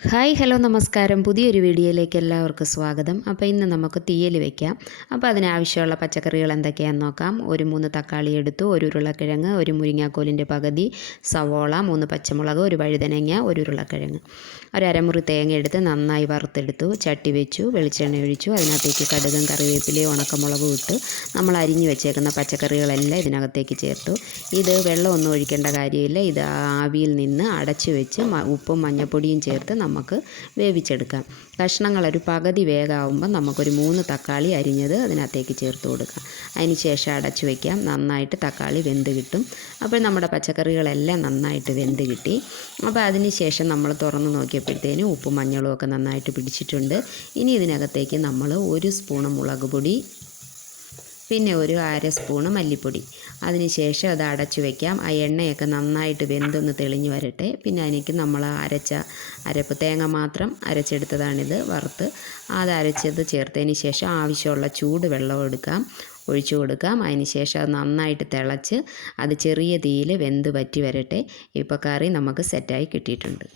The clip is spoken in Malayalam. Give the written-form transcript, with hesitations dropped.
ഹായ് ഹലോ നമസ്കാരം. പുതിയൊരു വീഡിയോയിലേക്ക് എല്ലാവർക്കും സ്വാഗതം. അപ്പോൾ ഇന്ന് നമുക്ക് തീയൽ വെക്കാം. അപ്പോൾ അതിനാവശ്യമുള്ള പച്ചക്കറികൾ എന്തൊക്കെയാണെന്ന് നോക്കാം. ഒരു 3 തക്കാളി എടുത്തു, ഒരു ഉരുളക്കിഴങ്ങ്, ഒരു മുരിങ്ങാക്കോലിൻ്റെ പകുതി, സവോള, 3 പച്ചമുളക്, ഒരു വഴുതനങ്ങ, ഒരു ഉരുളക്കിഴങ്ങ്, ഒരു അരമുറി തേങ്ങ എടുത്ത് നന്നായി വറുത്തെടുത്തു. ചട്ടി വെച്ചു, വെളിച്ചെണ്ണ ഒഴിച്ചു. അതിനകത്തേക്ക് കടുകും കറിവേപ്പിലയും ഉണക്കമുളകും ഇട്ട് നമ്മൾ അരിഞ്ഞു വെച്ചേക്കുന്ന പച്ചക്കറികളെല്ലാം ഇതിനകത്തേക്ക് ചേർത്തു. ഇത് വെള്ളമൊന്നും ഒഴിക്കേണ്ട കാര്യമില്ല. ഇത് ആവിയിൽ നിന്ന് അടച്ചു വെച്ച് ഉപ്പും മഞ്ഞൾപ്പൊടിയും ചേർത്ത് നമുക്ക് വേവിച്ചെടുക്കാം. കഷ്ണങ്ങൾ ഒരു പകുതി വേഗമാകുമ്പോൾ നമുക്കൊരു 3 തക്കാളി അരിഞ്ഞത് അതിനകത്തേക്ക് ചേർത്ത് കൊടുക്കാം. അതിന് ശേഷം അടച്ചു വയ്ക്കാം. നന്നായിട്ട് തക്കാളി വെന്ത് കിട്ടും. അപ്പോൾ നമ്മുടെ പച്ചക്കറികളെല്ലാം നന്നായിട്ട് വെന്ത് കിട്ടി. അപ്പോൾ അതിന് ശേഷം നമ്മൾ തുറന്ന് നോക്കിയപ്പോഴത്തേനും ഉപ്പും മഞ്ഞളും ഒക്കെ നന്നായിട്ട് പിടിച്ചിട്ടുണ്ട്. ഇനി ഇതിനകത്തേക്ക് നമ്മൾ 1 സ്പൂണ് മുളക് പൊടി, പിന്നെ ഒരു അര സ്പൂണ് മല്ലിപ്പൊടി, അതിനുശേഷം അത് അടച്ചു വയ്ക്കാം. ആ എണ്ണയൊക്കെ നന്നായിട്ട് വെന്തൊന്ന് തെളിഞ്ഞ് വരട്ടെ. പിന്നെ അതിലേക്ക് നമ്മൾ അരപ്പ് തേങ്ങ മാത്രം അരച്ചെടുത്തതാണിത്, വറുത്ത് അത് അരച്ചത് ചേർത്തതിന് ശേഷം ആവശ്യമുള്ള ചൂട് വെള്ളം ഒഴിച്ചു കൊടുക്കാം. അതിന് ശേഷം അത് നന്നായിട്ട് തിളച്ച് അത് ചെറിയ തീയിൽ വെന്ത് വറ്റി വരട്ടെ. ഇപ്പോൾ കറി നമുക്ക് സെറ്റായി കിട്ടിയിട്ടുണ്ട്.